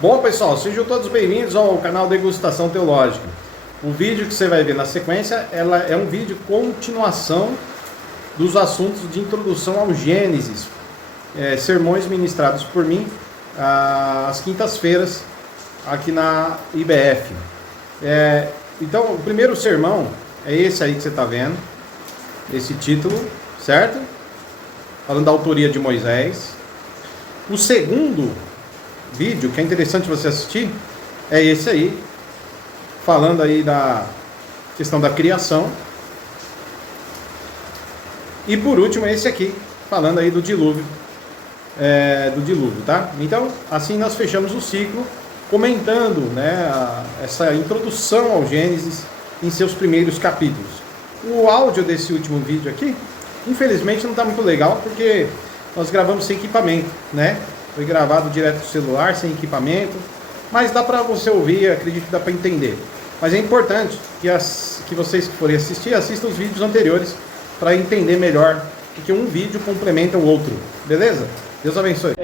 Bom, pessoal, sejam todos bem-vindos ao canal Degustação Teológica. O vídeo que você vai ver na sequência é um vídeo de continuação dos assuntos de introdução ao Gênesis, sermões ministrados por mim às quintas-feiras aqui na IBF. Então, o primeiro sermão é esse aí que você está vendo, esse título, certo? Falando da autoria de Moisés. O segundo vídeo, que é interessante você assistir, é esse aí, falando aí da questão da criação. E por último, esse aqui, falando aí do dilúvio, tá? Então, assim nós fechamos o ciclo, comentando, essa introdução ao Gênesis em seus primeiros capítulos. O áudio desse último vídeo aqui, infelizmente não está muito legal, porque nós gravamos sem equipamento, né? Foi gravado direto do celular, sem equipamento, mas dá para você ouvir, acredito que dá para entender. Mas é importante que vocês que forem assistir, assistam os vídeos anteriores para entender melhor, porque um vídeo complementa o outro, beleza? Deus abençoe.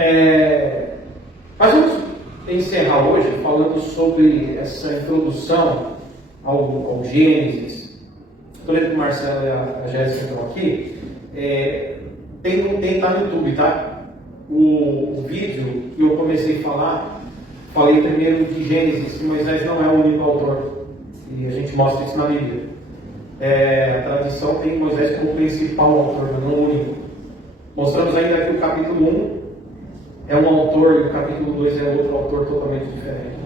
Mas vamos encerrar hoje falando sobre essa introdução ao Gênesis. Estou lendo que o Marcelo e a Jéssica estão aqui. Tem lá no YouTube, tá? O vídeo que eu comecei a falar, falei primeiro de Gênesis, que Moisés não é o único autor, e a gente mostra isso na Bíblia. A tradição tem Moisés como principal autor, mas não o único. Mostramos ainda que o capítulo 1 é um autor e o capítulo 2 é outro autor totalmente diferente.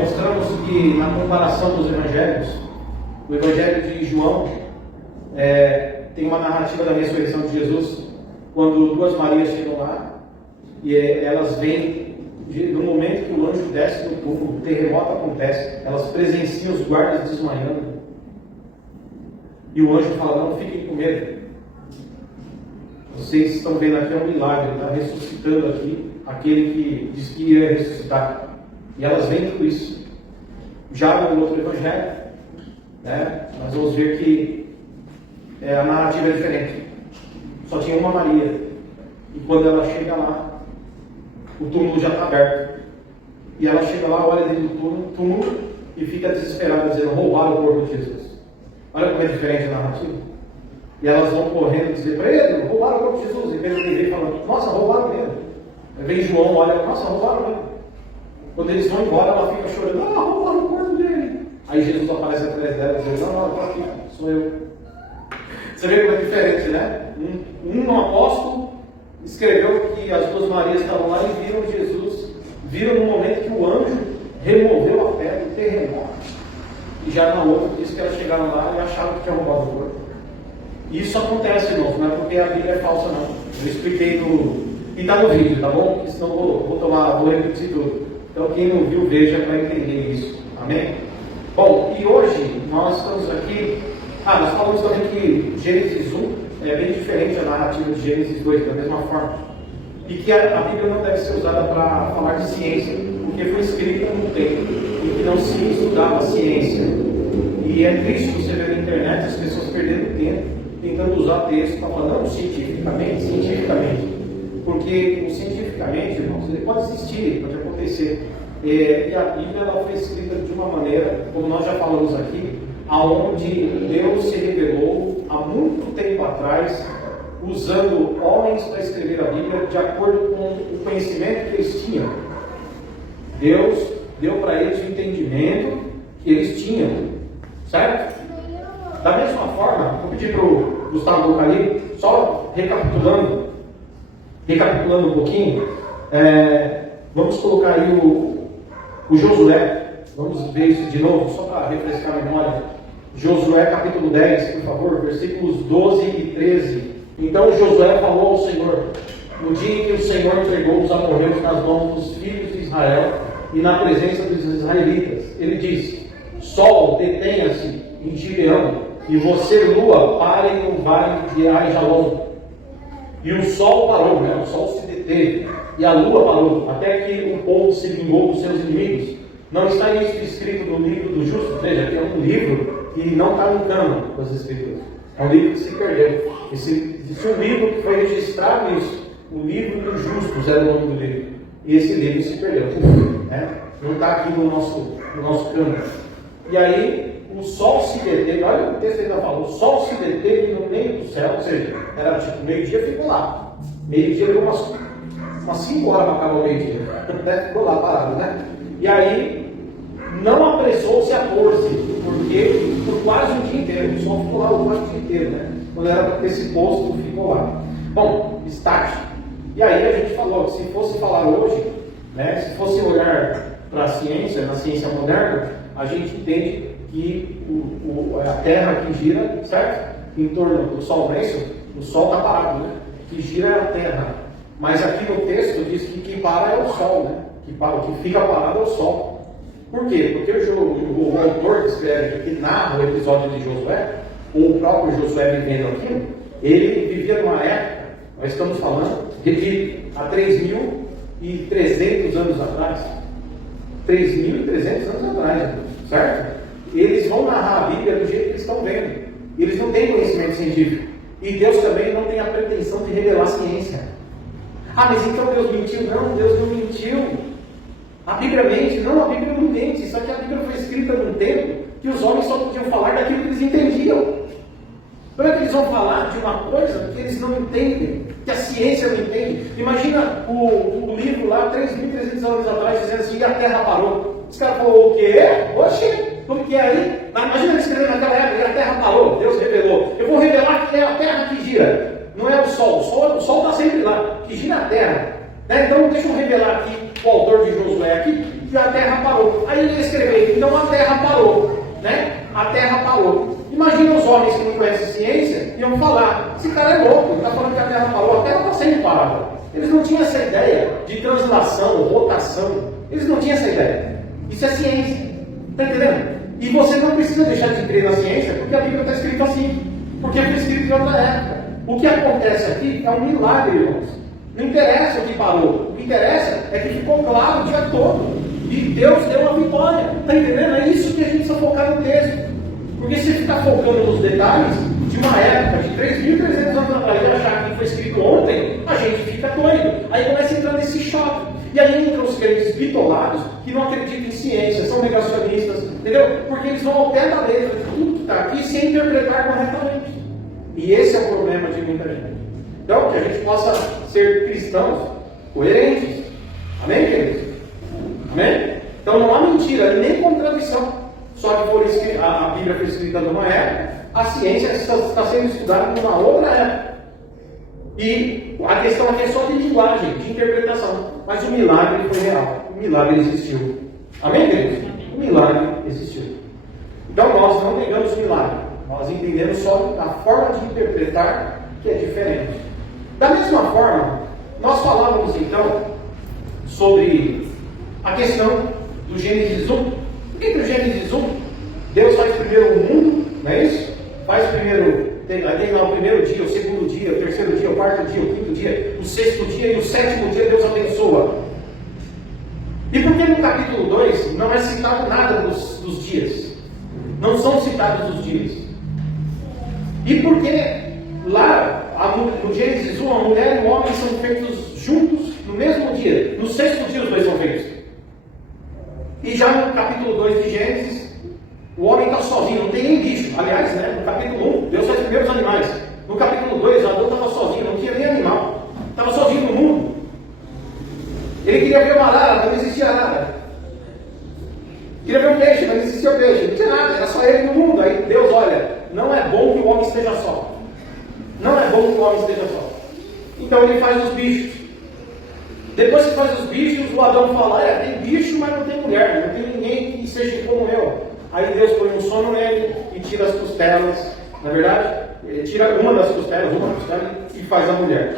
Mostramos que na comparação dos evangelhos, o evangelho de João tem uma narrativa da ressurreição de Jesus, quando duas Marias chegam lá, e elas veem, no momento que o anjo desce do túmulo, o terremoto acontece, elas presenciam os guardas desmaiando, e o anjo fala: não fiquem com medo, vocês estão vendo aqui um milagre, está ressuscitando aqui aquele que diz que ia ressuscitar. E elas veem tudo isso. Já no outro evangelho, nós vamos ver que a narrativa é diferente. Só tinha uma Maria. E quando ela chega lá, o túmulo já está aberto. E ela chega lá, olha dentro do túmulo e fica desesperada, dizendo: roubaram o corpo de Jesus. Olha como é diferente a narrativa. E elas vão correndo dizer: Pedro, roubaram o corpo de Jesus. E Pedro vem falando: nossa, roubaram mesmo. Aí vem João, olha: nossa, roubaram mesmo. Quando eles vão embora, ela fica chorando: ah, roubaram o corpo dele. Aí Jesus aparece atrás dela e diz: não, estou aqui, sou eu. Você vê como é diferente, né? Um apóstolo escreveu que as duas Marias estavam lá e viram Jesus, viram no momento que o anjo removeu a pedra, o terremoto. E já na outra disse que elas chegaram lá e acharam que tinha roubado o corpo. Isso acontece, irmãos, não é porque a Bíblia é falsa, não. Eu expliquei e está no vídeo, tá bom? Porque senão vou repetir tudo. Então quem não viu, veja para entender isso. Amém? Bom, e hoje nós estamos aqui. Nós falamos também que Gênesis 1 é bem diferente da narrativa de Gênesis 2, da mesma forma. E que a Bíblia não deve ser usada para falar de ciência, porque foi escrita num tempo em que não se estudava ciência. E é triste você ver na internet as pessoas perdendo tempo tentando usar texto para falar: não, cientificamente. Porque cientificamente, irmãos, ele pode existir, pode acontecer. E a Bíblia ela foi escrita de uma maneira, como nós já falamos aqui, aonde Deus se revelou há muito tempo atrás, usando homens para escrever a Bíblia de acordo com o conhecimento que eles tinham. Deus deu para eles o entendimento que eles tinham, certo? Da mesma forma, vou pedir para o Gustavo ali, só recapitulando um pouquinho, vamos colocar aí o Josué, vamos ver isso de novo, só para refrescar a memória. Josué capítulo 10, por favor, versículos 12 e 13. Então Josué falou ao Senhor: no dia em que o Senhor entregou os amorreus nas mãos dos filhos de Israel e na presença dos israelitas, ele disse: sol, detenha-se em Gibeão, e você, lua, pare no vale de Aijalon. E o sol parou, o sol se deteve, e a lua parou, até que o povo se vingou dos seus inimigos. Não está isso escrito no livro dos justos? Veja, que é um livro que não está no cano das Escrituras. É um livro que se perdeu. Existe um livro que foi registrado nisso. O livro dos justos era o nome do livro. e esse livro se perdeu, né? Não está aqui no nosso campo. E aí, o sol se deteve, olha o que o texto ainda fala, o sol se deteve no meio do céu, ou seja, era tipo meio-dia, ficou lá. Meio-dia deu umas 5 horas para acabar o meio-dia, ficou lá parado, né? E aí, não apressou-se a pôr-se, porque por quase um dia inteiro, o sol ficou lá quase o dia inteiro, né? Quando era para ter se posto, ficou lá. Bom, start. E aí a gente falou que se fosse falar hoje, né, se fosse olhar para a ciência, na ciência moderna, a gente entende que a Terra que gira, certo? Em torno do Sol, não é isso? O Sol está parado, né? Que gira é a Terra. Mas aqui no texto diz que quem para é o Sol, né? O que fica parado é o Sol. Por quê? Porque o autor que escreve, que narra o episódio de Josué, ou o próprio Josué vivendo aquilo, ele vivia numa época, nós estamos falando, de há 3.300 anos atrás. 3.300 anos atrás, certo? Eles vão narrar a Bíblia do jeito que eles estão vendo. Eles não têm conhecimento científico. E Deus também não tem a pretensão de revelar ciência. Ah, mas então Deus mentiu? Não, Deus não mentiu. A Bíblia mente? Não, a Bíblia não mente. Só que a Bíblia foi escrita num tempo que os homens só podiam falar daquilo que eles entendiam. Como é que eles vão falar de uma coisa que eles não entendem, que a ciência não entende? Imagina o livro lá, 3.300 anos atrás, dizendo assim, e a Terra parou. Os caras falaram, o quê? Oxê, como que é aí? Imagina eles escrevendo naquela época, e a Terra parou, Deus revelou. Eu vou revelar que é a Terra que gira, não é o Sol está sempre lá, que gira a Terra. Né? Então deixa eu revelar aqui, o autor de Josué aqui, que a Terra parou. Aí ele escreveu, então a Terra parou. Né? A Terra parou. Imagina os homens que não conhecem ciência iam falar, esse cara é louco, ele está falando que a Terra parou, a Terra está sempre parada. Eles não tinham essa ideia de translação, rotação, eles não tinham essa ideia. Isso é ciência, está entendendo? E você não precisa deixar de crer na ciência, porque a Bíblia está escrita assim, porque foi escrito em outra época. O que acontece aqui é um milagre, irmãos. Não interessa o que parou, o que interessa é que ficou claro o dia todo. E Deus deu a vitória, está entendendo? É isso que a gente precisa focar no texto. Porque se ficar focando nos detalhes de uma época de 3.300 anos atrás e achar que foi escrito ontem, a gente fica doido. Aí começa a entrar nesse choque. E aí entram os crentes bitolados que não acreditam em ciência, são negacionistas, entendeu? Porque eles vão ao pé da letra de tudo que está aqui sem interpretar corretamente. E esse é o problema de muita gente. Então, que a gente possa ser cristãos coerentes. Amém, queridos? Amém? Então não há mentira, nem contradição. Só que a Bíblia foi escrita numa época, a ciência está sendo estudada numa outra época. E a questão aqui é só de linguagem, de interpretação. Mas o milagre foi real. O milagre existiu. Amém, queridos? O milagre existiu. Então nós não negamos o milagre. Nós entendemos só a forma de interpretar que é diferente. Da mesma forma, nós falávamos então sobre a questão do Gênesis 1. Por que o Gênesis 1, Deus faz primeiro o mundo, não é isso? Faz primeiro, tem lá o primeiro dia, o segundo dia, o terceiro dia, o quarto dia, o quinto dia, o sexto dia e o sétimo dia Deus abençoa. E por que no capítulo 2 não é citado nada dos dias? Não são citados os dias. E por que lá, no Gênesis 1, a mulher e o homem são feitos juntos no mesmo dia? No sexto dia os dois são feitos. E já no capítulo 2 de Gênesis, o homem está sozinho, não tem nem bicho. Aliás, né, no capítulo 1, Deus faz primeiro os animais. No capítulo 2, Adão estava sozinho, não tinha nem animal. Estava sozinho no mundo. Ele queria ver uma arara, não existia arara. Queria ver um peixe, mas não existia o peixe. Não tinha nada, era só ele no mundo. Aí Deus, olha, não é bom que o homem esteja só. Não é bom que o homem esteja só. Então ele faz os bichos. Depois que faz os bichos, o Adão fala, tem bicho, mas não tem mulher, não tem ninguém que seja como eu. Aí Deus põe um sono nele e tira as costelas, na verdade, ele tira uma das costelas, e faz a mulher.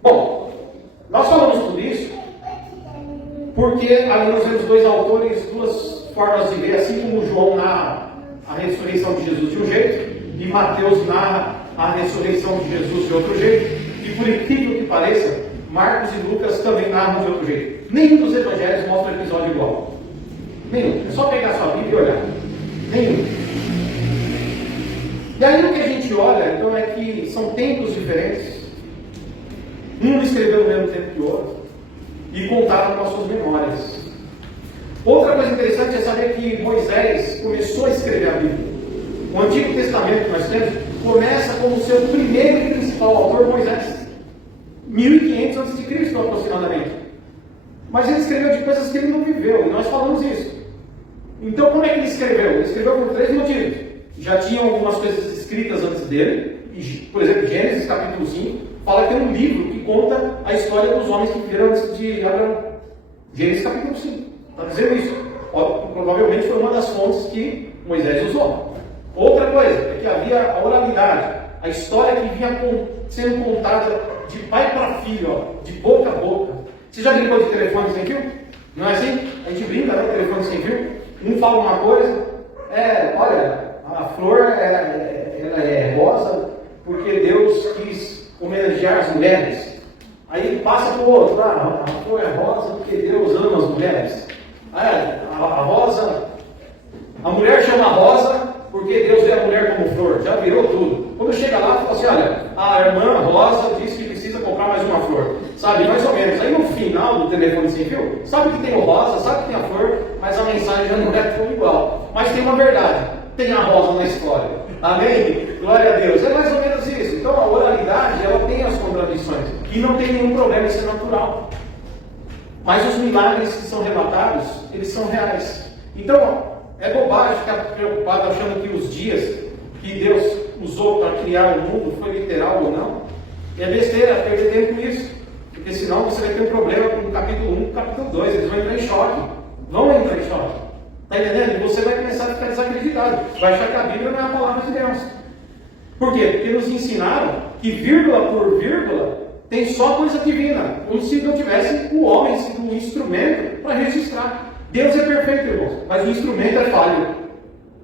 Bom, nós falamos tudo isso porque ali nós vemos dois autores, duas formas de ver, assim como João narra a ressurreição de Jesus de um jeito e Mateus narra a ressurreição de Jesus de outro jeito, e por incrível que pareça, Marcos e Lucas também narram de outro jeito. Nenhum dos evangelhos mostra o episódio igual. Nenhum. É só pegar a sua Bíblia e olhar. Nenhum. E aí o que a gente olha, então, é que são tempos diferentes. Um escreveu no mesmo tempo que o outro. e contaram com as suas memórias. Outra coisa interessante é saber que Moisés começou a escrever a Bíblia. O Antigo Testamento que nós temos começa como seu primeiro e principal autor, Moisés. 1500 a.C. aproximadamente. Mas ele escreveu de coisas que ele não viveu, e nós falamos isso. Então como é que ele escreveu? Ele escreveu por 3 motivos. Já tinham algumas coisas escritas antes dele, por exemplo, Gênesis capítulo 5, fala que tem um livro que conta a história dos homens que viveram antes de Abraão. Gênesis capítulo 5. Está dizendo isso. Provavelmente foi uma das fontes que Moisés usou. Outra coisa é que havia a oralidade, a história que vinha sendo contada de pai para filho, ó, de boca a boca. Você já brincou de telefone sem fio? Não é assim? A gente brinca, né? Telefone sem fio. Um fala uma coisa, olha, a flor ela é rosa porque Deus quis homenagear as mulheres. Aí passa para o outro, a flor é rosa porque Deus ama as mulheres. A rosa, a mulher chama rosa porque Deus vê a mulher como flor, já virou tudo. Quando chega lá, fala assim, olha, a irmã Rosa disse que precisa comprar mais uma flor. Sabe, mais ou menos. Aí no final do telefone sem fio, sabe que tem o rosa, sabe que tem a flor, mas a mensagem já não é tão igual. Mas tem uma verdade, tem a rosa na história. Amém? Glória a Deus. É mais ou menos isso. Então a oralidade, ela tem as contradições. E não tem nenhum problema em ser natural. Mas os milagres que são relatados, eles são reais. Então, é bobagem ficar preocupado achando que os dias que Deus usou para criar o mundo foi literal ou não. É besteira perder tempo com isso. Porque senão você vai ter um problema com o capítulo 1 e o capítulo 2. Eles vão entrar em choque. Vão entrar em choque. Está entendendo? E você vai começar a ficar desacreditado. Vai achar que a Bíblia não é a palavra de Deus. Por quê? Porque nos ensinaram que vírgula por vírgula tem só coisa divina. Como se não tivesse o homem sendo um instrumento para registrar. Deus é perfeito, irmãos, mas o instrumento é falho.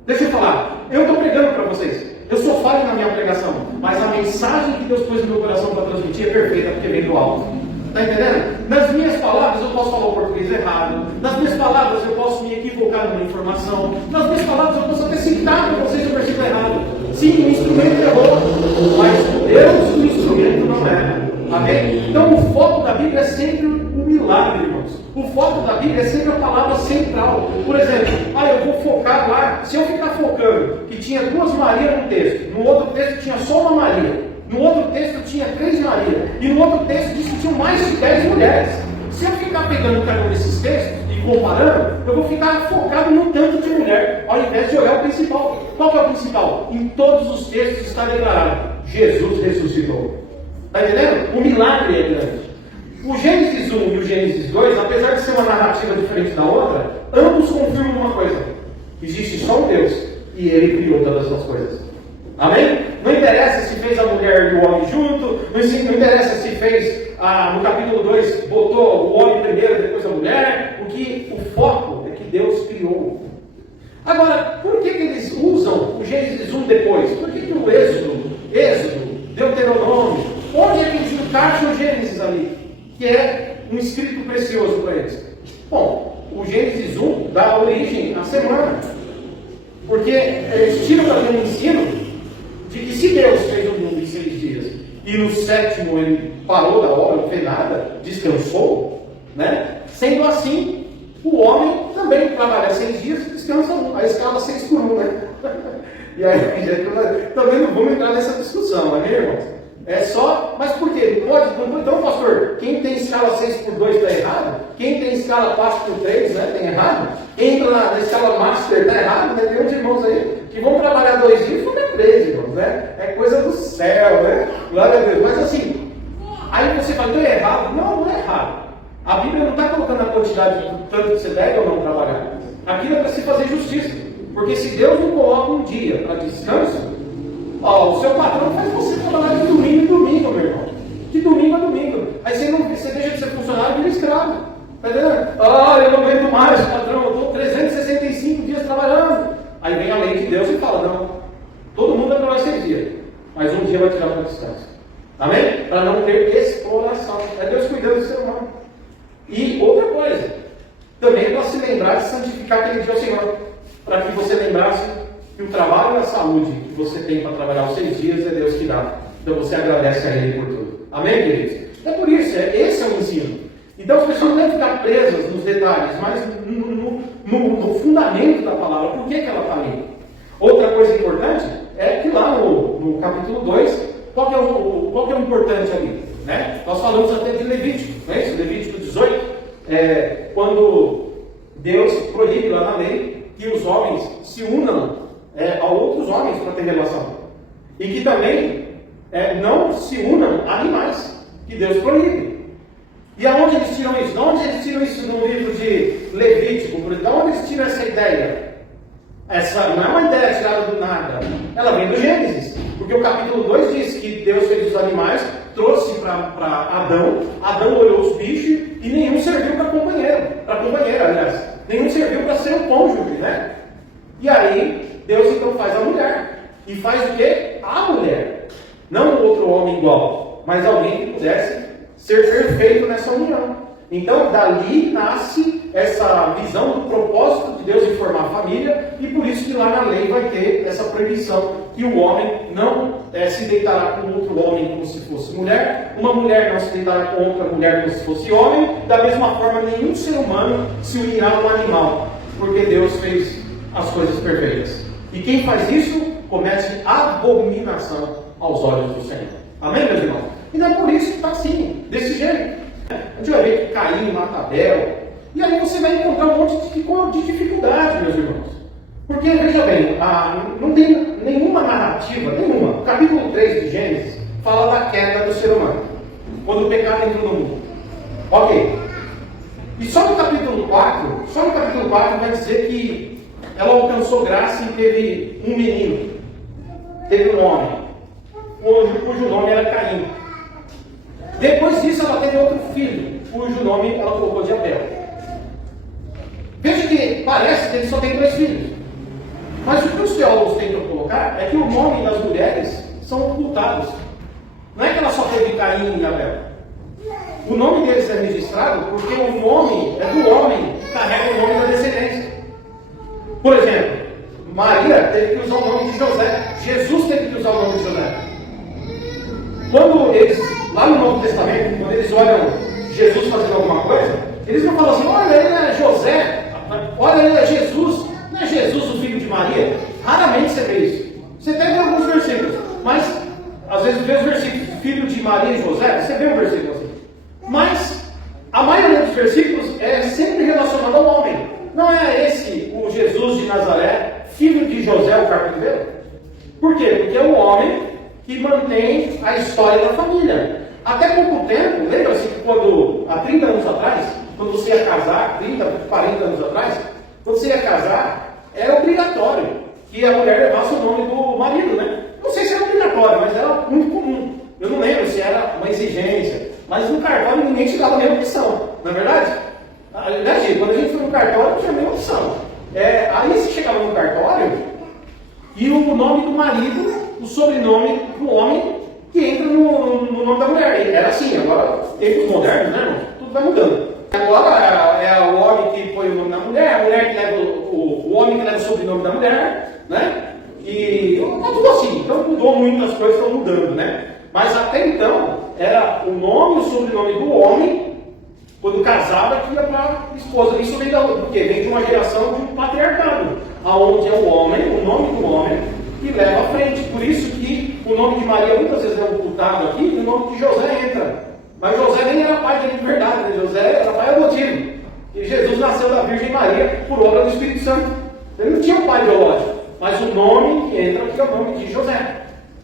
Deixa eu falar, eu estou pregando para vocês. Eu sou falho na minha pregação, mas a mensagem que Deus pôs no meu coração para transmitir é perfeita, porque vem do alto. Está entendendo? Nas minhas palavras eu posso falar o português errado. Nas minhas palavras eu posso me equivocar numa informação. Nas minhas palavras eu posso até citar para vocês o versículo errado. Sim, o instrumento é bom, mas Deus, o instrumento não é. Amém? Então o foco da Bíblia é sempre o milagre, irmãos. O foco da Bíblia é sempre a palavra central. Por exemplo, eu vou focar lá. Se eu ficar focando que tinha 2 Marias num texto, no outro texto tinha só uma Maria, no outro texto tinha 3 Marias, e no outro texto diz que tinham mais de 10 mulheres. Se eu ficar pegando cada um desses textos e comparando, eu vou ficar focado no tanto de mulher, ao invés de olhar o principal. Qual que é o principal? Em todos os textos está declarado: Jesus ressuscitou. Está entendendo? O milagre é grande. O Gênesis 1 e o Gênesis 2, apesar de ser uma narrativa diferente da outra, ambos confirmam uma coisa: existe só um Deus e Ele criou todas as coisas. Amém? Não interessa se fez a mulher e o homem junto, não interessa se fez, no capítulo 2, botou o homem primeiro, depois a mulher. O foco é que Deus criou. Agora, por que eles usam o Gênesis 1 depois? Por que o Êxodo, Deuteronômio, onde é que eles encaixam o Gênesis ali? Que é um escrito precioso para eles. Bom, o Gênesis 1 dá origem à semana. Porque eles tiram daqui um ensino de que se Deus fez o mundo em 6 dias e no 7º ele parou da obra, não fez nada, descansou, né? Sendo assim, o homem também trabalha 6 dias e descansa 1. A escala 6 por 1, né? E aí, também não vamos entrar nessa discussão, não é mesmo, irmãos? É só, mas por quê? Não pode, então, pastor, quem tem escala 6 por 2 está errado? Quem tem escala 4 por 3, né, tem errado? Quem entra na escala master está errado, né? Tem uns irmãos aí que vão trabalhar 2 dias e ficar 3, irmãos, né? É coisa do céu, né? Glória a Deus. Mas assim, aí você fala, então é errado? Não, não é errado. A Bíblia não está colocando a quantidade de tanto que você deve ou não trabalhar. Aquilo é para se fazer justiça. Porque se Deus não coloca um dia para descanso, o seu patrão faz você trabalhar de domingo em domingo, meu irmão. De domingo a domingo. Aí você deixa de ser funcionário e vira escravo. Está entendendo? Eu não aguento mais, patrão. Eu estou 365 dias trabalhando. Aí vem a lei de Deus e fala, não. Todo mundo vai trabalhar 6 dias. Mas um dia vai tirar para descanso. Amém? Para não ter exploração. É Deus cuidando do ser humano. E outra coisa. Também é para se lembrar de santificar aquele dia ao Senhor. Para que você lembrasse que o trabalho e a saúde que você tem para trabalhar os 6 dias é Deus que dá. Então você agradece a Ele por tudo. Amém, queridos? É por isso, esse é o ensino. Então as pessoas não devem ficar presas nos detalhes, mas no fundamento da palavra, por que ela está ali? Outra coisa importante é que lá no capítulo 2, qual que é o importante ali? Né? Nós falamos até de Levítico, não é isso? Levítico 18, quando Deus proíbe lá na lei que os homens se unam a outros homens para ter relação. E que também não se unam a animais, que Deus proíbe. E aonde eles tiram isso? De onde eles tiram isso no livro de Levítico? De onde eles tiram essa ideia? Essa não é uma ideia tirada do nada. Ela vem do Gênesis. Porque o capítulo 2 diz que Deus fez os animais, trouxe para Adão. Adão olhou os bichos e nenhum serviu para companheira, aliás. Nenhum serviu para ser o cônjuge, né? E aí, Deus então faz a mulher. E faz o quê? A mulher. Não o outro homem igual, mas alguém que pudesse ser perfeito nessa união. Então, dali nasce essa visão do propósito de Deus em formar a família, e por isso que lá na lei vai ter essa proibição que o homem não se deitará com outro homem como se fosse mulher, uma mulher não se deitará com outra mulher como se fosse homem, da mesma forma nenhum ser humano se unirá a um animal, porque Deus fez as coisas perfeitas. E quem faz isso comete abominação aos olhos do Senhor. Amém, meus irmãos? Então é por isso que está assim, desse jeito. A gente vai ver que Caim mata Abel, e aí você vai encontrar um monte de dificuldade, meus irmãos. Porque, veja bem, não tem nenhuma narrativa, nenhuma. O capítulo 3 de Gênesis fala da queda do ser humano, quando o pecado entrou no mundo. Ok. E só no capítulo 4 vai dizer que ela alcançou graça e teve um menino, teve um homem, cujo nome era Caim. Depois disso ela teve outro filho, cujo nome ela colocou de Abel. Veja que parece que ele só tem 2 filhos. Mas o que os teólogos tentam colocar é que o nome das mulheres são ocultados. Não é que ela só teve Caim e Abel. O nome deles é registrado porque o nome é do homem que carrega o nome da descendência. Por exemplo, Maria teve que usar o nome de José. Jesus teve que usar o nome de José. Quando eles, lá no Novo Testamento, quando eles olham Jesus fazendo alguma coisa, eles não falam assim, olha, ele é José, olha, ele é Jesus, não é Jesus o filho de Maria? Raramente você vê isso. Você até vê alguns versículos, mas às vezes vê os versículos, filho de Maria e José, você vê um versículo assim. Mas a maioria dos versículos é sempre relacionado ao homem. Não é esse o Jesus de Nazaré, filho de José o carpinteiro? Por quê? Porque é o homem que mantém a história da família. Até pouco tempo, lembra-se que há 30 anos atrás, quando você ia casar, 30, 40 anos atrás, quando você ia casar, era obrigatório que a mulher levasse o nome do marido, né? Não sei se era obrigatório, mas era muito comum. Eu não lembro se era uma exigência, mas no cartório ninguém te dava a mesma opção, não é verdade? Né, Gil? Quando a gente foi no cartório, não tinha a mesma opção. Aí você chegava no cartório e o nome do marido, o sobrenome do homem que entra no nome da mulher. Era assim, agora, tempos modernos, né, irmão? Tudo vai mudando. Agora é o homem que põe o nome da mulher, a mulher que leva o homem que leva o sobrenome da mulher, né? E tá tudo assim. Então mudou muito, as coisas estão mudando, né? Mas até então, era o nome e o sobrenome do homem, quando casava, que ia para a esposa. Isso vem do quê? Vem de uma geração de um patriarcado, aonde é o homem, o nome do homem, que leva à frente. Por isso que o nome de Maria muitas vezes é ocultado aqui, e o nome de José entra. Mas José nem era pai dele de verdade, né? José era pai adotivo. E Jesus nasceu da Virgem Maria por obra do Espírito Santo. Ele não tinha um pai biológico, mas o nome que entra aqui é o nome de José.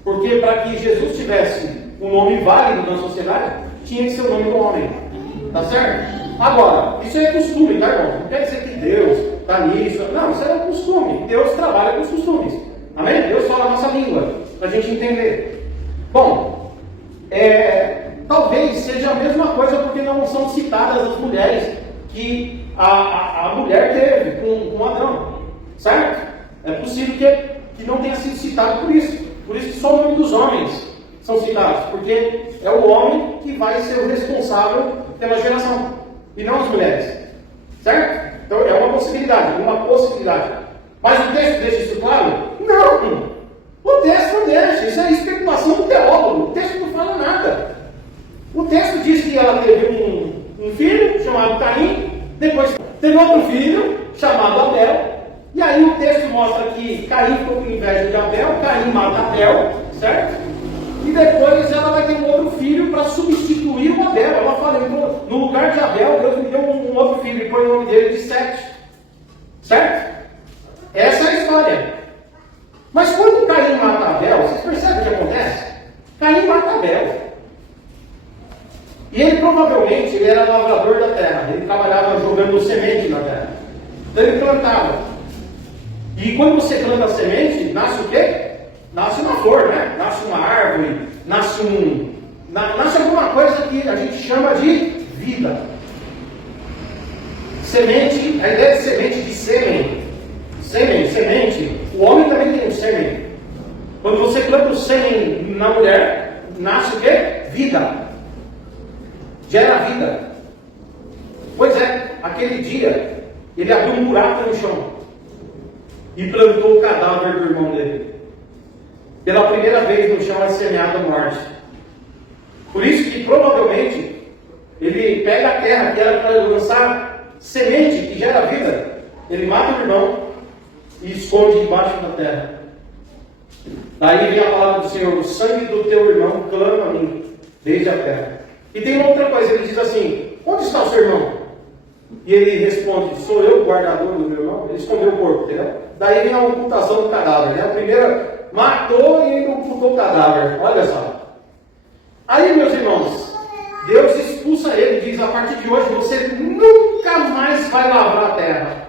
Porque para que Jesus tivesse um nome válido na sociedade, tinha que ser o nome do homem. Tá certo? Agora, isso é costume, tá, irmão? Não quer dizer que Deus está nisso. Não, isso é um costume. Deus trabalha com os costumes. Amém? Deus fala a nossa língua, para a gente entender. Bom, talvez seja a mesma coisa porque não são citadas as mulheres que a mulher teve com Adão. Certo? É possível que não tenha sido citado por isso. Por isso que só o nome dos homens são citados. Porque é o homem que vai ser o responsável pela geração. E não as mulheres. Certo? Então é uma possibilidade. Mas o texto deixa isso claro? Não! O texto não deixa. Isso é especulação do teólogo. O texto não fala nada. O texto diz que ela teve um filho chamado Caim, depois teve outro filho chamado Abel, e aí o texto mostra que Caim ficou com inveja de Abel, Caim mata Abel, certo? E depois ela vai ter um outro filho para substituir o Abel. Ela fala, no lugar de Abel, Deus me deu um outro filho e põe o nome dele de Sete. Certo? Essa é a história. Mas quando Caim mata Abel, vocês percebem o que acontece? Caim mata Abel. E ele provavelmente ele era lavrador da terra. Ele trabalhava jogando semente na terra. Então ele plantava. E quando você planta a semente, nasce o quê? Nasce uma flor, né? Nasce uma árvore, nasce alguma coisa que a gente chama de vida. Semente, a ideia de semente, de sêmen. Semente. O homem também tem um sêmen. Quando você planta o sêmen na mulher, nasce o quê? Vida. Gera vida. Pois é, aquele dia, ele abriu um buraco no chão e plantou o cadáver do irmão dele. Pela primeira vez no chão é semeada a morte. Por isso que provavelmente ele pega a terra que era para lançar semente que gera vida. Ele mata o irmão e esconde debaixo da terra. Daí vem a palavra do Senhor: o sangue do teu irmão clama a mim desde a terra. E tem uma outra coisa, ele diz assim: onde está o seu irmão? E ele responde: sou eu o guardador do meu irmão? Ele escondeu o corpo, entendeu? Daí vem a ocultação do cadáver, né? A primeira matou e ocultou o cadáver. Olha só. Aí, meus irmãos, Deus expulsa ele e diz: a partir de hoje você nunca mais vai lavrar a terra.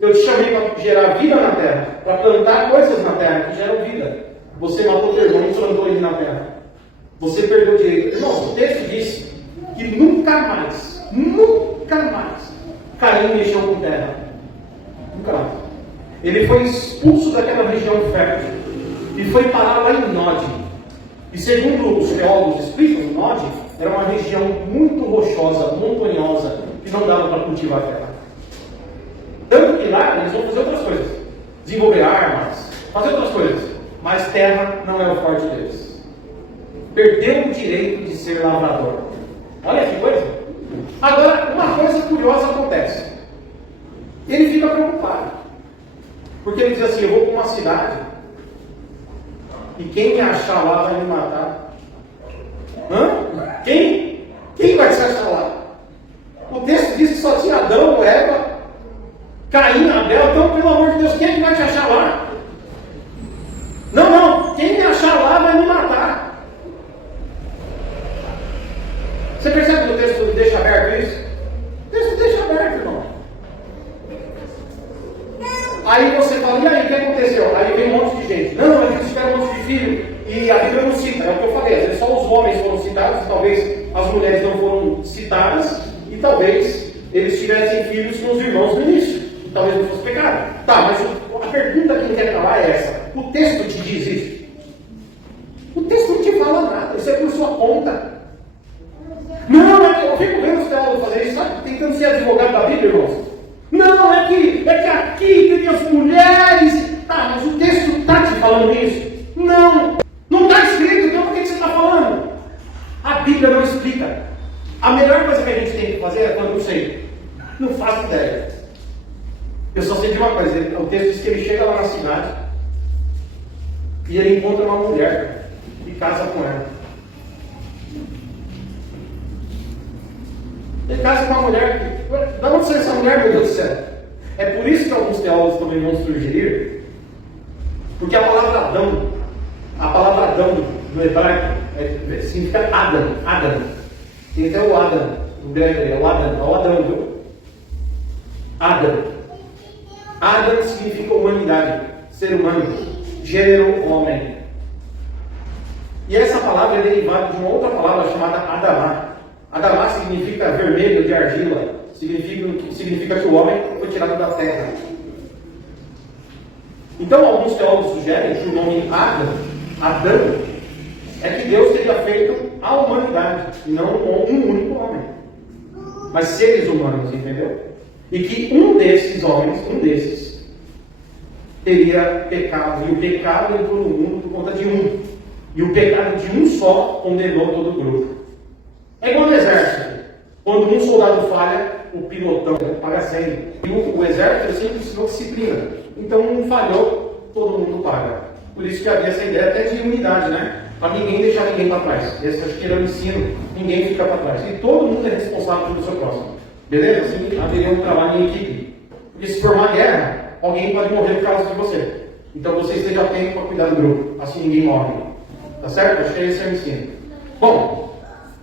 Eu te chamei para gerar vida na terra, para plantar coisas na terra que geram vida. Você matou teu irmão e plantou ele na terra. Você perdeu o direito. Irmãos, o texto diz que nunca mais, Caim mexeu com terra. Nunca mais. Ele foi expulso daquela região fértil e foi parar lá em Nod. E segundo os teólogos explicam, Nod era uma região muito rochosa, montanhosa, que não dava para cultivar a terra. Tanto que lá eles vão fazer outras coisas, desenvolver armas, fazer outras coisas, mas terra não é o forte deles. Perdeu o direito de ser lavrador. Olha que coisa. Agora, uma coisa curiosa acontece. Ele fica preocupado, porque ele diz assim: eu vou para uma cidade e quem me achar lá vai me matar. Quem vai se achar lá? O texto diz que só tinha Adão, Eva, Caim, Abel. Então, pelo amor de Deus, quem é que vai te achar lá? Não, quem me achar lá vai me matar. Você percebe que o texto deixa aberto isso? O texto deixa aberto, irmão. Aí você fala: e aí, o que aconteceu? Aí vem um monte de gente. Não, eles tiveram um monte de filho. E a Bíblia não cita, é o que eu falei. Às vezes só os homens foram citados, talvez as mulheres não foram citadas, e talvez eles tivessem filhos com os irmãos no início. Talvez não fosse pecado. Tá, mas a pergunta que ele quer falar é essa: o texto te diz isso? O texto não te fala nada, isso é por sua conta. Não, eu fico vendo os teólogos fazer isso, sabe? Tentando ser advogado da Bíblia, irmãos. Não, é que aqui tem as mulheres. Tá, mas o texto está te falando isso? Não está escrito, então por que você está falando? A Bíblia não explica. A melhor coisa que a gente tem que fazer é quando não sei. Não faço ideia. Eu só sei de uma coisa: o texto diz que ele chega lá na cidade e ele encontra uma mulher e casa com ela. Ele casa com uma mulher que... Da onde saiu essa mulher, meu Deus do céu? É por isso que alguns teólogos também vão sugerir, porque a palavra Adão no hebraico significa Adam. Tem até o Adam, no grego é o Adão, viu? Adam significa humanidade, ser humano, gênero homem. E essa palavra é derivada de uma outra palavra chamada Adamá. Adamá significa vermelho de argila, significa que o homem foi tirado da terra. Então alguns teólogos sugerem que o nome Adão, é que Deus teria feito a humanidade, e não um único homem, mas seres humanos, entendeu? E que um desses homens, teria pecado, e o pecado entrou no mundo por conta de um, e o pecado de um só condenou todo o grupo. É igual no exército. Quando Quando um soldado falha, o pilotão paga 100. E o exército sempre ensinou disciplina. Então, um falhou, todo mundo paga. Por isso que havia essa ideia até de unidade, né? Para ninguém deixar ninguém para trás. Esse acho que era o ensino, ninguém fica para trás. E todo mundo é responsável pelo seu próximo. Beleza? Assim haveria um trabalho em equipe. Porque se formar guerra, alguém pode morrer por causa de você. Então você esteja atento para cuidar do grupo. Assim ninguém morre. Tá certo? Acho que esse é o ensino. Bom,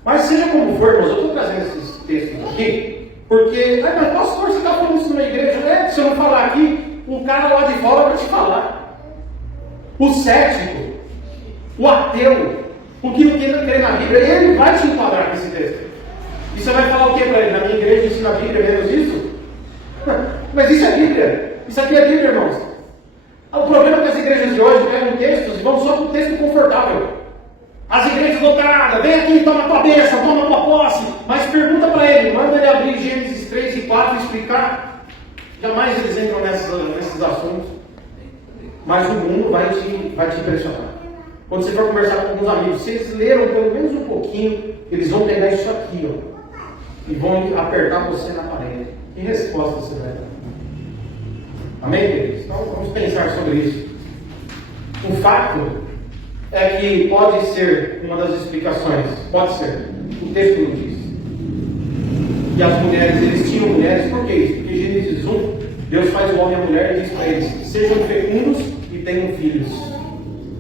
mas seja como for, irmãos, eu estou trazendo esses textos aqui, porque, mas pastor, você está falando isso numa igreja, né? Se eu não falar aqui, o cara lá de fora vai te falar. O cético, o ateu, o que não crê na Bíblia, ele vai te enquadrar com esse texto. E você vai falar o que para ele? Na minha igreja ensina a Bíblia, menos isso? Mas isso é Bíblia. Isso aqui é Bíblia, irmãos. O problema é que as igrejas de hoje pegam textos e vão só para o texto confortável. As igrejas lotadas, vem aqui, toma tua bênção, toma tua posse. Mas pergunta para ele, manda ele abrir Gênesis 3 e 4 e explicar. Jamais eles entram nesses assuntos. Mas o mundo vai te impressionar. Quando você for conversar com alguns amigos, se eles leram pelo menos um pouquinho, eles vão pegar isso aqui, ó, e vão apertar você na parede. Que resposta você vai dar? Amém, queridos? Então vamos pensar sobre isso. O fato é que pode ser uma das explicações, pode ser, o texto não diz. E as mulheres, eles tinham mulheres, por que isso? Porque Gênesis 1, Deus faz o homem e a mulher e diz para eles: sejam fecundos e tenham filhos,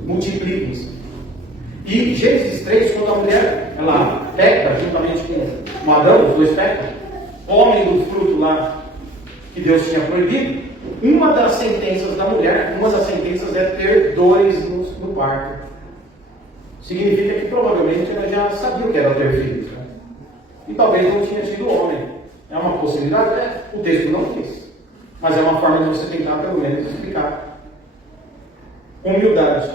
multipliquem-se. E Gênesis 3, quando a mulher, ela peca juntamente com o Adão, os dois pecam, comem do fruto lá que Deus tinha proibido, uma das sentenças da mulher, uma das sentenças é ter dores no parto. Significa que provavelmente ela já sabia o que era ter filhos, né? E talvez não tinha tido homem. É uma possibilidade? O texto não diz. Mas é uma forma de você tentar pelo menos explicar. Humildade.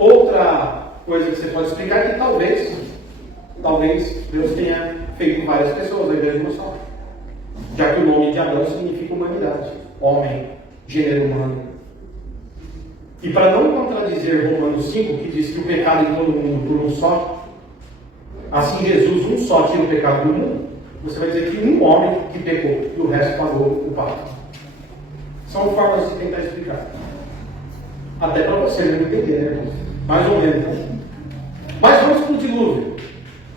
Outra coisa que você pode explicar é que talvez Deus tenha feito várias pessoas ao invés de uma só. Já que o nome de Adão significa humanidade. Homem, gênero humano. E para não contradizer Romanos 5, que diz que o pecado entrou no mundo por um só, assim Jesus, um só, tira o pecado do mundo, você vai dizer que um homem que pecou e o resto pagou o pato. São formas de tentar explicar. Até para você não entender, né, irmãos? Mais ou menos. Né? Mas vamos para o dilúvio.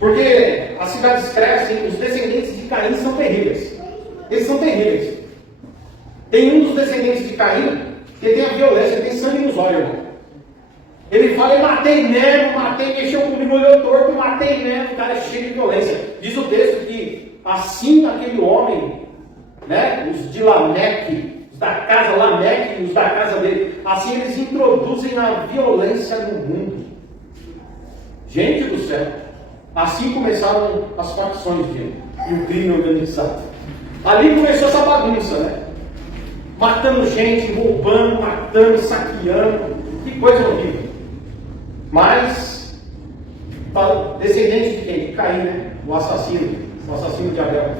Porque as cidades crescem, os descendentes de Caim são terríveis. Eles são terríveis. Tem um dos descendentes de Caim que tem a violência, ele tem sangue nos olhos, irmão. Ele fala: eu matei Nero, mexeu comigo, olhou torto, matei Nero. O cara é cheio de violência. Diz o texto que assim aquele homem, né, os de Lameque, os da casa Lameque, os da casa dele, assim eles introduzem a violência no mundo. Gente do céu, assim começaram as facções e o crime organizado. Ali começou essa bagunça, né? Matando gente, roubando, matando, saqueando. Que coisa horrível. Mas, descendente de quem? De Caim, né? O assassino de Abel.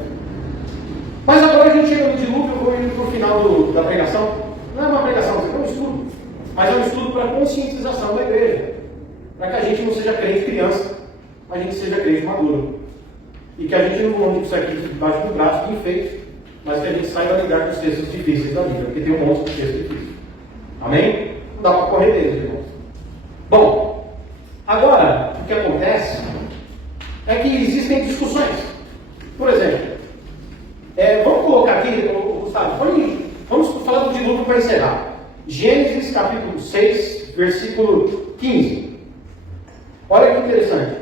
Mas agora a gente chega no dilúvio, eu vou indo para o final da pregação. Não é uma pregação, é um estudo. Mas é um estudo para conscientização da igreja. Para que a gente não seja crente criança, a gente seja crente maduro. E que a gente não monte isso aqui debaixo do braço de enfeite, mas que a gente saiba lidar com os textos difíceis da Bíblia, porque tem um monte de textos difíceis. Amém? Não dá para correr deles, irmãos. Bom, agora, o que acontece é que existem discussões. Por exemplo, vamos colocar aqui, Gustavo, vamos falar do dilúvio para encerrar. Gênesis capítulo 6, versículo 15. Olha que interessante.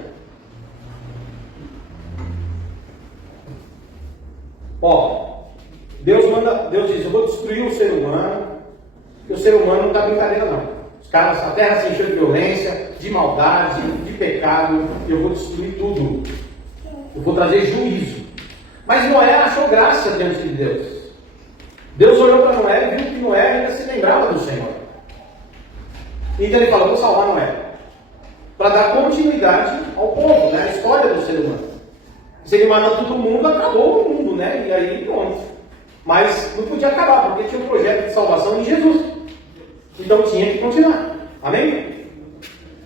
Deus diz: eu vou destruir o ser humano, e o ser humano não está brincadeira não. A terra se encheu de violência, de maldade, de pecado, eu vou destruir tudo. Eu vou trazer juízo. Mas Noé achou graça diante de Deus. Deus olhou para Noé e viu que Noé ainda se lembrava do Senhor. Então ele falou: vou salvar Noé, para dar continuidade ao povo, né? A história do ser humano. Se ele mata todo mundo, acabou o mundo, né? E aí pronto. Mas não podia acabar, porque tinha um projeto de salvação em Jesus. Então tinha que continuar. Amém?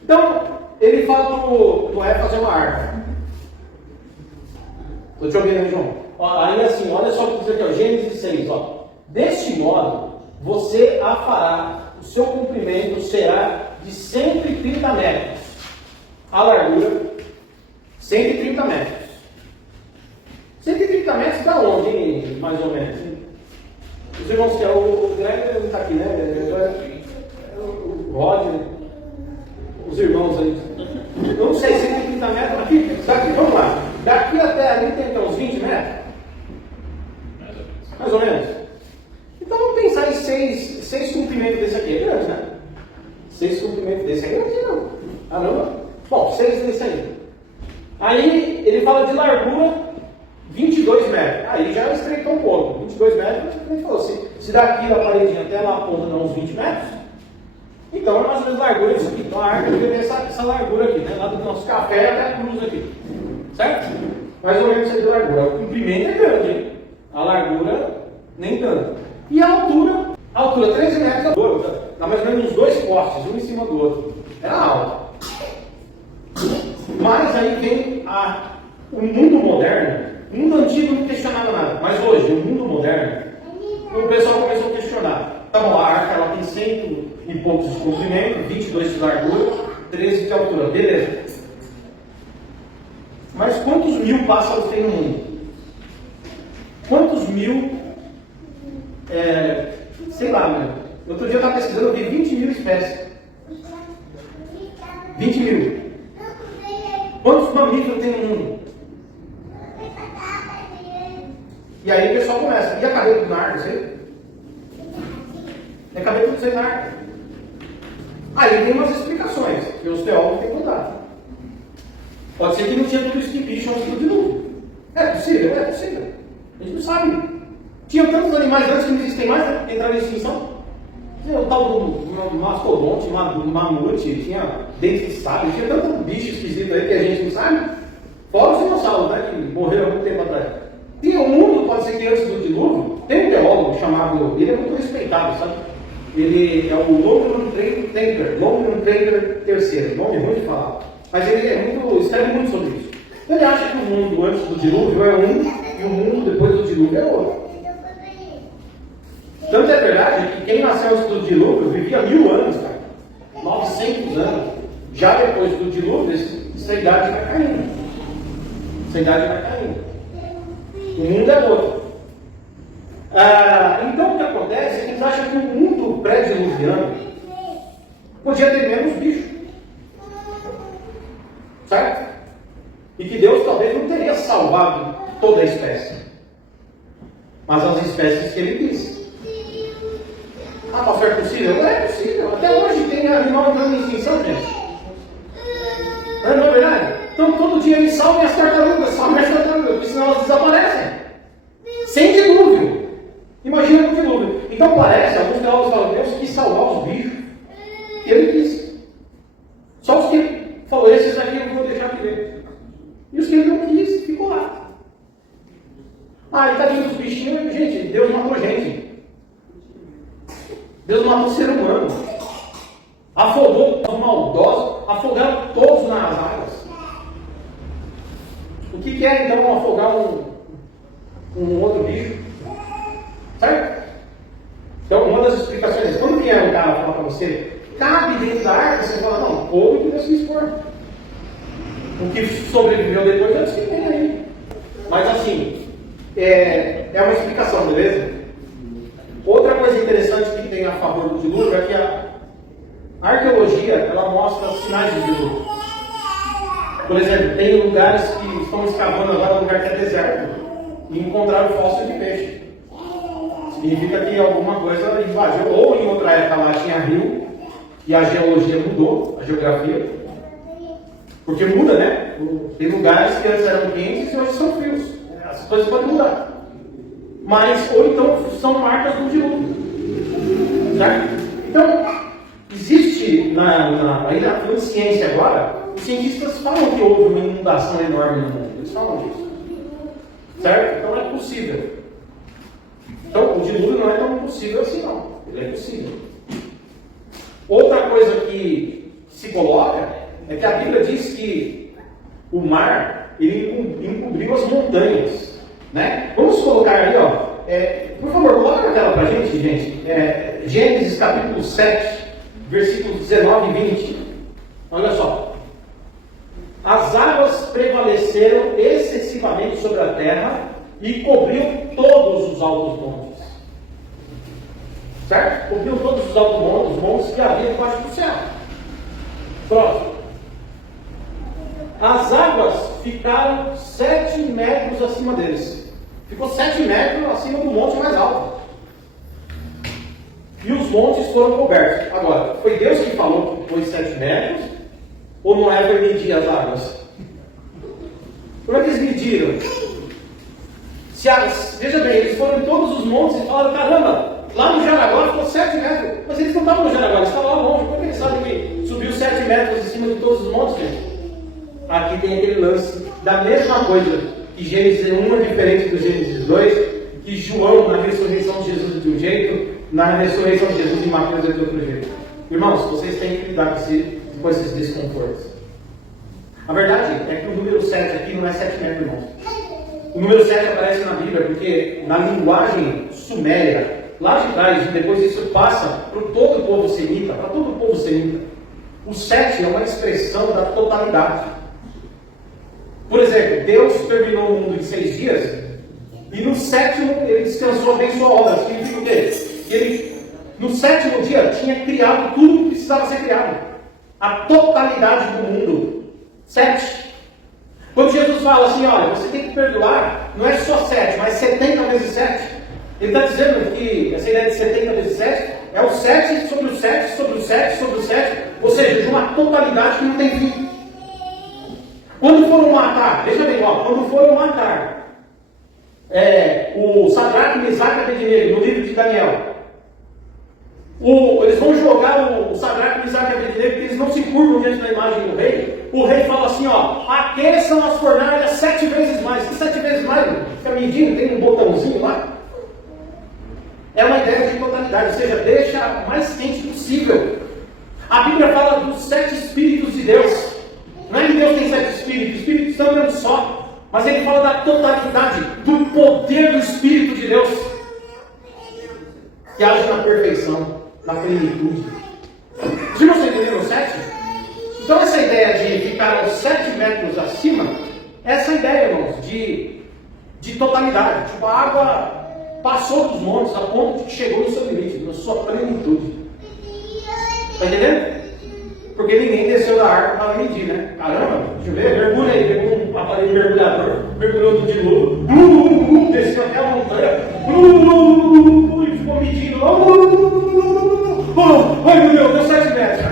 Então, ele fala para Noé fazer uma arca. Estou te ouvindo, João. Aí assim, olha só o que diz aqui, ó, Gênesis 6. Ó. Deste modo, você a fará, o seu comprimento será de 130 metros. A largura, 130 metros. 130 metros para onde, hein, mais ou menos? Os irmãos que o Greg não está aqui, né? O Roger, os irmãos aí. Eu não sei, 130 metros aqui, daqui, vamos lá. Daqui até ali tem uns 20 metros? Mais ou menos. Então vamos pensar em 6 comprimentos desse aqui. É grande, né? 6 comprimentos desse aqui é grande, não. Ah, não? Bom, 6 desse aí. Aí ele fala de largura 22 metros. Aí já estreitou um pouco. 22 metros, a gente falou, se daqui da paredinha até lá a ponta dá uns 20 metros, então é mais ou menos largura isso aqui. Então a arca deve ter essa largura aqui, né? Lá do nosso café até a cruz aqui. Certo? Mais ou menos essa de largura. O comprimento é grande, hein? A largura nem tanto. E a altura 13 metros, dá mais ou menos uns 2 postes, um em cima do outro. Era alta. Mas aí vem o mundo moderno. O mundo antigo não questionava nada, mas hoje, o mundo moderno, o pessoal começou a questionar. Então a arca ela tem 100 e poucos de comprimento, 22 de largura, 13 de altura, beleza. Mas quantos mil pássaros tem no mundo? Quantos mil, sei lá, meu. Outro dia eu estava pesquisando, eu vi 20 mil espécies. 20 mil. Quantos mamíferos tem no mundo? E aí o pessoal começa, e a cabeça do arca, sei? E a cabeça do arca. Aí tem umas explicações, que os teólogos têm que dar. Pode ser que não tinha tudo isso que bicho antes do dilúvio. É possível, é possível. A gente não sabe. Tinha tantos animais antes que não existem mais, né? Entraram em extinção. Tinha o tal do mastodonte, mamute, tinha dente de sábio, tinha tanto bicho esquisito aí que a gente não sabe. Fora os dinossauros, né? Que morreram há muito tempo atrás. E o mundo, pode ser que antes do dilúvio, tem um teólogo chamado, ele é muito respeitado, sabe? Ele é o Longman Trainer III, nome ruim de falar. Mas ele escreve muito sobre isso. Ele acha que o mundo antes do dilúvio é um e o mundo depois do dilúvio é outro. Tanto é verdade que quem nasceu antes do dilúvio vivia 1000 anos, cara. 900 anos. Já depois do dilúvio, essa idade vai caindo. Essa idade vai caindo. O mundo é outro. Então o que acontece é que eles acham que o mundo pré-diluviano podia ter menos bicho. Certo? E que Deus talvez não teria salvado toda a espécie. Mas as espécies que ele disse. Pastor, é possível? É possível. Até hoje tem animal entrando em extinção, gente. Não é verdade? Então todo dia eles salvem as tartarugas, porque senão elas desaparecem. Sem dilúvio. Imagina o dilúvio. Então parece, alguns teólogos falam, Deus quis salvar os bichos. E ele quis. Só os que falou, esses aqui eu não vou deixar viver. E os que ele não quis, ficou lá. E tadinho dos bichinhos, gente, Deus matou gente. Deus matou o ser humano. Afogou os maldosos, afogaram todos nas águas. O que é então afogar um outro bicho? Certo? Então, uma das explicações é: quando vier um cara falar para você, cabe dentro da arca, você fala, não, ouve que Deus quis pôr. O que sobreviveu depois, Deus que tem aí. Mas assim, é uma explicação, beleza? Outra coisa interessante que tem a favor do dilúvio é que a arqueologia ela mostra sinais de dilúvio. Por exemplo, tem lugares que estão escavando agora, um lugar que é deserto, e encontraram fóssil de peixe. Significa que alguma coisa invadiu, ou em outra época lá tinha rio, e a geologia mudou, a geografia. Porque muda, né? Tem lugares que antes eram quentes e hoje são frios. As coisas podem mudar. Mas, ou então, são marcas do dilúvio. Certo? Então, existe, aí na ciência agora, os cientistas falam que houve uma inundação enorme no mundo. Eles falam disso. Certo? Então é possível. Então, o dilúvio não é tão possível assim, não. Ele é possível. Outra coisa que se coloca é que a Bíblia diz que o mar ele encobriu as montanhas, né? Vamos colocar aí, ó, por favor, coloca na tela pra gente, Gênesis capítulo 7, versículos 19 e 20. Olha só. As águas prevaleceram excessivamente sobre a terra e cobriu todos os altos montes. Certo? Cobriu todos os altos montes, os montes que havia debaixo do céu. Próximo. As águas ficaram 7 metros acima deles. Ficou 7 metros acima do monte mais alto. E os montes foram cobertos. Agora, foi Deus que falou que foi 7 metros? Ou Noé foi medir as águas? Como é que eles mediram? Veja bem, eles foram em todos os montes e falaram, caramba, lá no Jaraguá ficou 7 metros. Mas eles não estavam no Jaraguá, eles estavam lá longe. Como é que eles sabem que subiu 7 metros em cima de todos os montes, gente? Aqui tem aquele lance da mesma coisa, que Gênesis 1 é diferente do Gênesis 2, que João, na ressurreição de Jesus de um jeito, na ressurreição de Jesus em Mateus é de outro jeito. Irmãos, vocês têm que lidar com esses desconfortos. A verdade é que o número 7 aqui não é 7 metros, irmãos. O número 7 aparece na Bíblia porque na linguagem suméria, lá de trás, e depois isso passa para todo o povo semita, para todo o povo semita. O 7 é uma expressão da totalidade. Por exemplo, Deus terminou o mundo em 6 dias e no 7º ele descansou bem sua obra. Significa o quê? Que ele, no 7º dia, tinha criado tudo que precisava ser criado. A totalidade do mundo. 7. Quando Jesus fala assim, olha, você tem que perdoar, não é só 7, mas 70 vezes 7. Ele está dizendo que essa ideia de 70 vezes 7 é o 7 sobre o 7, sobre o 7, sobre o 7, ou seja, de uma totalidade que não tem fim. Quando foram matar, veja bem, ó, quando foram matar o Sadraque, Mesaque e Abednego, no livro de Daniel, eles vão jogar o Sadraque, Mesaque e Abednego, porque eles não se curvam diante da imagem do rei. O rei fala assim, ó, aqueçam as fornalhas 7 vezes mais. Que 7 vezes mais? Fica medindo, tem um botãozinho lá. É uma ideia de totalidade, ou seja, deixa o mais quente possível. A Bíblia fala dos 7 Espíritos de Deus. Não é que Deus tem 7 Espíritos, Espírito Santo é um só. Mas ele fala da totalidade, do poder do Espírito de Deus. Que age na perfeição, na plenitude. Os irmãos estão entendendo o 7? Então essa ideia de ficar aos 7 metros acima, essa ideia, irmãos, de totalidade. Tipo, a água passou dos montes a ponto de que chegou no seu limite, na sua plenitude. Está entendendo? Porque ninguém desceu da arca para medir, né? Caramba, deixa eu ver, mergulha aí, pegou um aparelho mergulhador, mergulhou no dilúvio, desceu até a montanha, e ficou medindo. Ai meu Deus, deu 7 metros.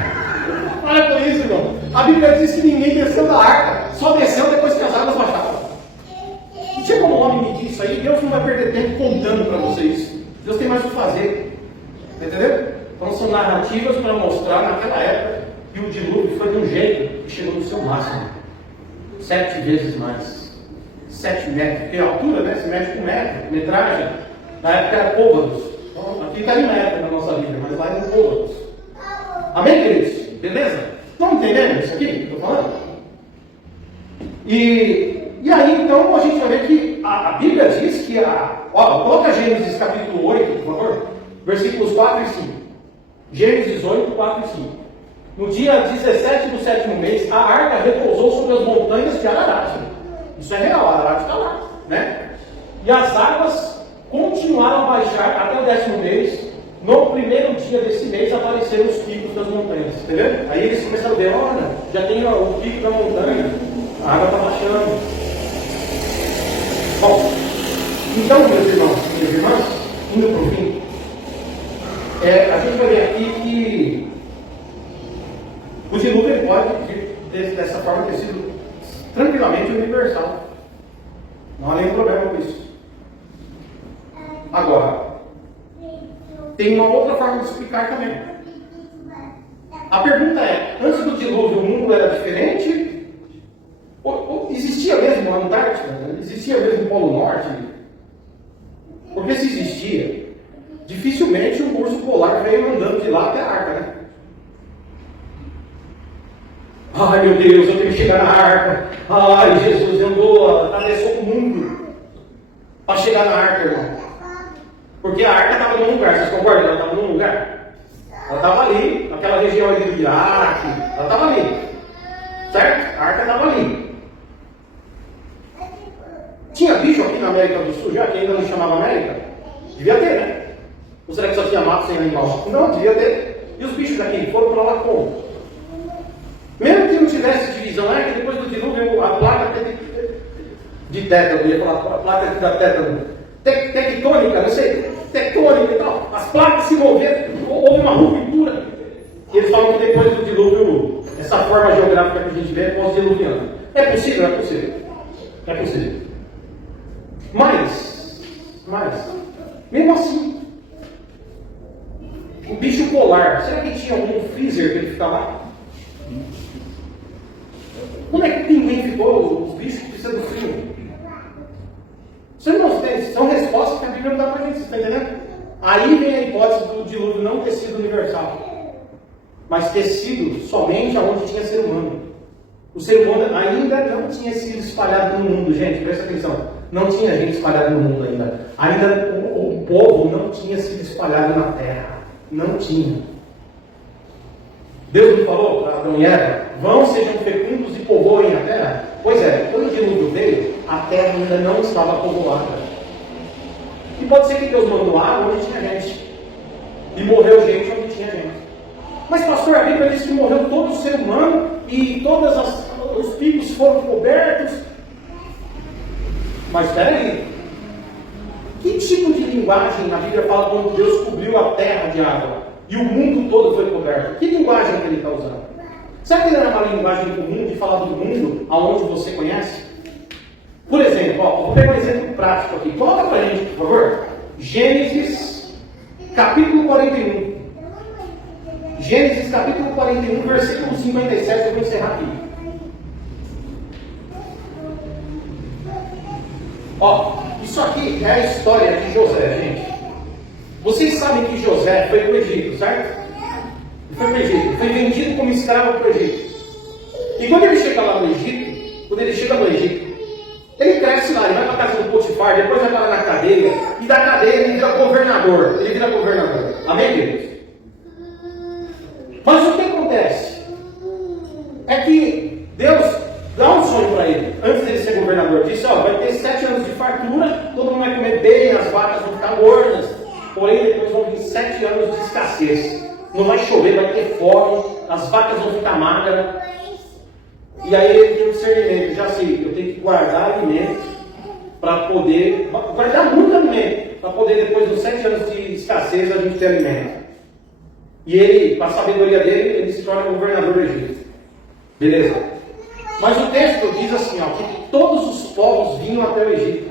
Olha por isso, irmão. A Bíblia diz que ninguém desceu da arca, só desceu depois que as águas baixaram. Não tinha como o homem medir isso aí, Deus não vai perder tempo contando para vocês. Deus tem mais o que fazer. Entendeu? Então são narrativas para mostrar naquela época que o dilúvio foi de um jeito que chegou no seu máximo. 7 vezes mais. 7 metros. Porque a altura, né? Se mede com metro, metragem. Na época era côvados. Então, aqui está em metro na nossa Bíblia, mas lá é côvados. Amém, queridos? Beleza? Estão entendendo isso aqui que eu estou falando? E aí, então, a gente vai ver que a Bíblia diz que coloca Gênesis capítulo 8, por favor, versículos 4 e 5. Gênesis 8, 4 e 5. No dia 17 do 7º mês, a arca repousou sobre as montanhas de Ararat. Isso é real, Ararat está lá, né? E as águas continuaram a baixar até o 10º mês. No primeiro dia desse mês apareceram os picos das montanhas, entendeu? Aí eles começaram a ver, olha, já tem o pico da montanha, a água está baixando. Bom, então, meus irmãos e minhas irmãs, indo para o fim, a gente vai ver aqui que o dilúvio pode, dessa forma, ter sido tranquilamente universal. Não há nenhum problema com isso. Agora, tem uma outra forma de explicar também. A pergunta é, antes do dilúvio o mundo era diferente? Ou existia mesmo a Antártida? Existia mesmo o Polo Norte? Porque se existia, dificilmente o urso polar veio andando de lá até a arca, né? Ai meu Deus, eu tenho que chegar na arca. Ai Jesus, atravessou o mundo para chegar na arca, irmão. Porque a arca estava num lugar, vocês concordam? Ela estava num lugar? Ela estava ali, naquela região ali do Iraque, ela estava ali. Certo? A arca estava ali. Tinha bicho aqui na América do Sul já, que ainda não chamava América? Devia ter, né? Ou será que só tinha mato sem animal? Não, devia ter. E os bichos daqui foram para lá como? Mesmo que não tivesse divisão, que depois do dilúvio a placa de tétano, eu ia falar, a placa da tétano, tectônica, não sei, tectônica e tal, as placas se moveram, houve uma ruptura. E eles falam que depois do dilúvio, essa forma geográfica que a gente vê é pós-diluviana. É possível? É possível. É possível. Mas, mesmo assim, o bicho polar, será que tinha algum freezer que ele ficava lá? Como é que o pinguim ficou? Os bichos que precisam do frio? Você não tem, são respostas que a Bíblia não dá para a gente, você está entendendo? Aí vem a hipótese do dilúvio não ter sido universal, mas ter sido somente aonde tinha ser humano. O ser humano ainda não tinha sido espalhado no mundo, gente, presta atenção. Não tinha gente espalhada no mundo ainda. Ainda o povo não tinha sido espalhado na terra. Não tinha. Deus não falou para Adão e Eva: vão, sejam fecundos e povoem a terra? Pois é, quando o dilúvio veio, a terra ainda não estava povoada. E pode ser que Deus mandou água onde tinha gente. E morreu gente onde tinha gente. Mas pastor, a Bíblia diz que morreu todo o ser humano e todos os picos foram cobertos. Mas espera aí. Que tipo de linguagem a Bíblia fala quando Deus cobriu a terra de água e o mundo todo foi coberto? Que linguagem que ele está usando? Será que não é uma linguagem comum de falar do mundo aonde você conhece? Por exemplo, vou pegar um exemplo prático aqui. Coloca para a gente, por favor, Gênesis capítulo 41. Gênesis capítulo 41, versículo 57, eu vou encerrar aqui. Isso aqui é a história de José, gente. Vocês sabem que José foi para o Egito, certo? Foi para o Egito, foi vendido como escravo para o Egito. E quando ele chega lá no Egito, ele cresce lá, ele vai para a casa do Potifar, depois vai para na cadeia, e da cadeia ele vira governador. Amém, queridos? Mas o que acontece? É que Deus dá um sonho para ele, antes dele ser governador. Disse: vai ter 7 anos de fartura, todo mundo vai comer bem, as vacas vão ficar gordas. Porém, depois vão vir 7 anos de escassez. Não vai chover, vai ter fome, as vacas vão ficar magras. E aí ele tem um discernimento: já sei, eu tenho que guardar alimento para poder, guardar muito alimento, para poder depois dos 7 anos de escassez a gente ter alimento. E ele, com a sabedoria dele, ele se torna governador do Egito. Beleza? Mas o texto diz assim, que todos os povos vinham até o Egito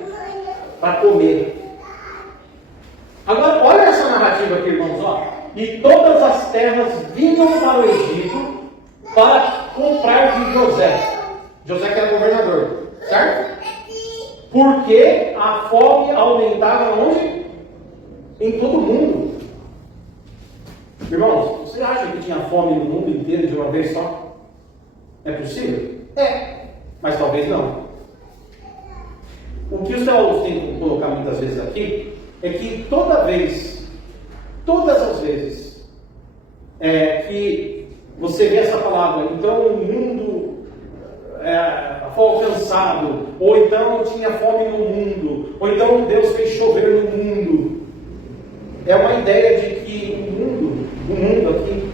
para comer. Agora, olha essa narrativa aqui, irmãos. E todas as terras vinham para o Egito para comprar de José. José que era governador, certo? Porque a fome aumentava onde? Em todo mundo. Irmãos, você acha que tinha fome no mundo inteiro de uma vez só? É possível? É, mas talvez não. O que os teólogos tentam colocar muitas vezes aqui é que todas as vezes que você vê essa palavra, então o mundo foi alcançado, ou então tinha fome no mundo, ou então Deus fez chover no mundo, é uma ideia de que o mundo aqui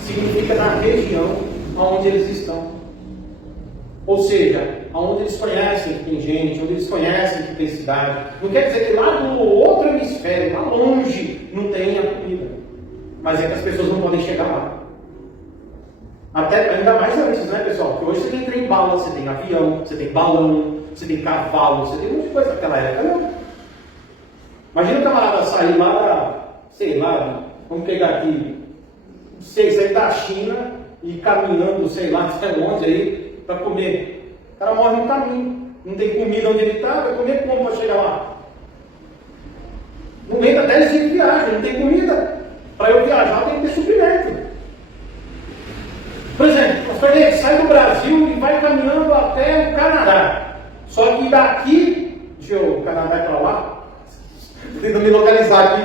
significa na região onde eles estão. Ou seja, onde eles conhecem que tem gente, onde eles conhecem que tem cidade. Não quer dizer que lá no outro hemisfério, lá longe, não tenha comida. Mas é que as pessoas não podem chegar lá. Até, ainda mais antes, né, pessoal? Porque hoje você tem trem bala, você tem avião, você tem balão, você tem cavalo, você tem um monte de coisa naquela época, não. Imagina o camarada sair lá, sei lá, vamos pegar aqui, sair da China e caminhando, sei lá, até onde aí, para comer. O cara morre no caminho, não tem comida onde ele está, vai comer como para chegar lá? No meio da 10 dias de viagem, não tem comida. Para eu viajar, tem que ter suprimento. Por exemplo, Pastor David, sai do Brasil e vai caminhando até o Canadá. Só que daqui, deixa eu, o Canadá é para lá, tentando me localizar aqui.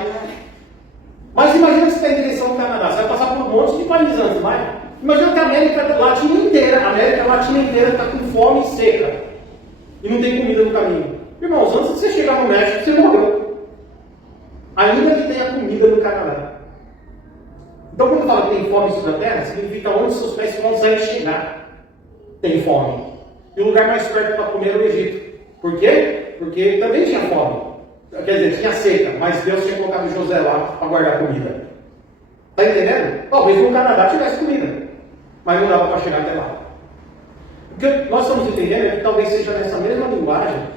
Mas imagina que você está em direção ao Canadá, você vai passar por um monte de países antes, vai. Imagina que a América Latina inteira está com fome e seca. E não tem comida no caminho. Irmãos, antes de você chegar no México, você morreu. Ainda que tenha comida no Canadá. Então, quando fala que tem fome sobre a terra, significa onde seus pés conseguem chegar. Tem fome. E o lugar mais perto para comer era o Egito. Por quê? Porque ele também tinha fome. Quer dizer, tinha seca, mas Deus tinha colocado José lá para guardar comida. Está entendendo? Talvez no Canadá tivesse comida, mas não dava para chegar até lá. O que nós estamos entendendo é que talvez seja nessa mesma linguagem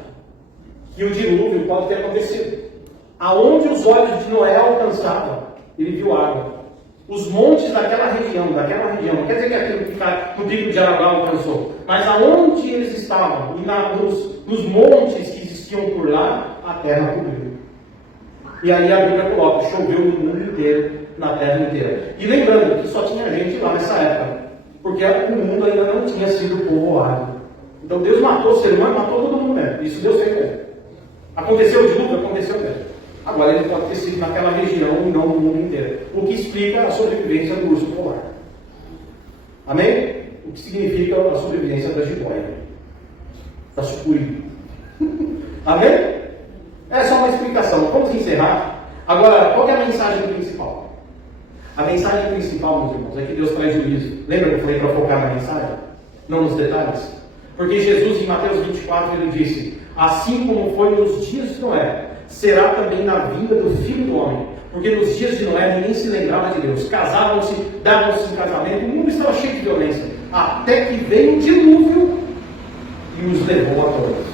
que o dilúvio pode ter acontecido. Aonde os olhos de Noé alcançavam, ele viu água. Os montes daquela região, não quer dizer que aquilo que fica no pico de Aragá alcançou, mas aonde eles estavam, e nos montes que existiam por lá, a terra cobriu. E aí a Bíblia coloca, choveu no mundo inteiro, na terra inteira. E lembrando que só tinha gente lá nessa época, porque o mundo ainda não tinha sido povoado. Então Deus matou o ser humano, matou todo mundo mesmo. Isso Deus fez mesmo. Aconteceu o dilúvio? Aconteceu mesmo. Agora ele pode ter sido naquela região e não no mundo inteiro. O que explica a sobrevivência do urso polar. Amém? O que significa a sobrevivência da jiboia. Da sucuri. Amém? É só uma explicação. Vamos encerrar. Agora, qual é a mensagem principal? A mensagem principal, meus irmãos, é que Deus traz juízo. Lembra que eu falei para focar na mensagem? Não nos detalhes? Porque Jesus, em Mateus 24, ele disse: assim como foi nos dias de Noé, será também na vinda do Filho do Homem. Porque nos dias de Noé ninguém se lembrava de Deus. Casavam-se, davam-se em casamento, o mundo estava cheio de violência. Até que veio o dilúvio e os levou a todos.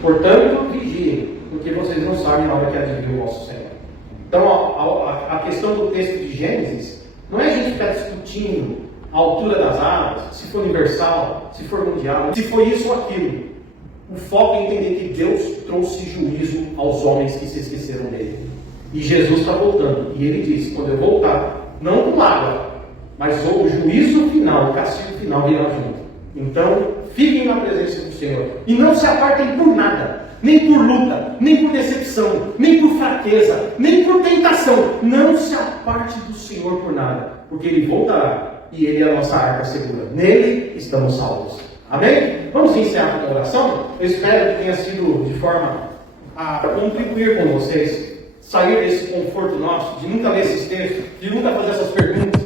Portanto, vigiem, porque vocês não sabem a hora que adivinha o vosso Senhor. Então, a questão do texto de Gênesis não é a gente ficar discutindo a altura das águas, se for universal, se for mundial, se foi isso ou aquilo. O foco é entender que Deus trouxe juízo aos homens que se esqueceram dele. E Jesus está voltando. E ele diz, quando eu voltar, não com água, mas o juízo final, o castigo final virá junto. Então, fiquem na presença do Senhor. E não se apartem por nada. Nem por luta, nem por decepção, nem por fraqueza, nem por tentação. Não se aparte do Senhor por nada. Porque Ele voltará. E Ele é a nossa arca segura. Nele estamos salvos. Amém? Vamos encerrar com a oração? Eu espero que tenha sido de forma a contribuir com vocês, sair desse conforto nosso, de nunca ler esses textos, de nunca fazer essas perguntas,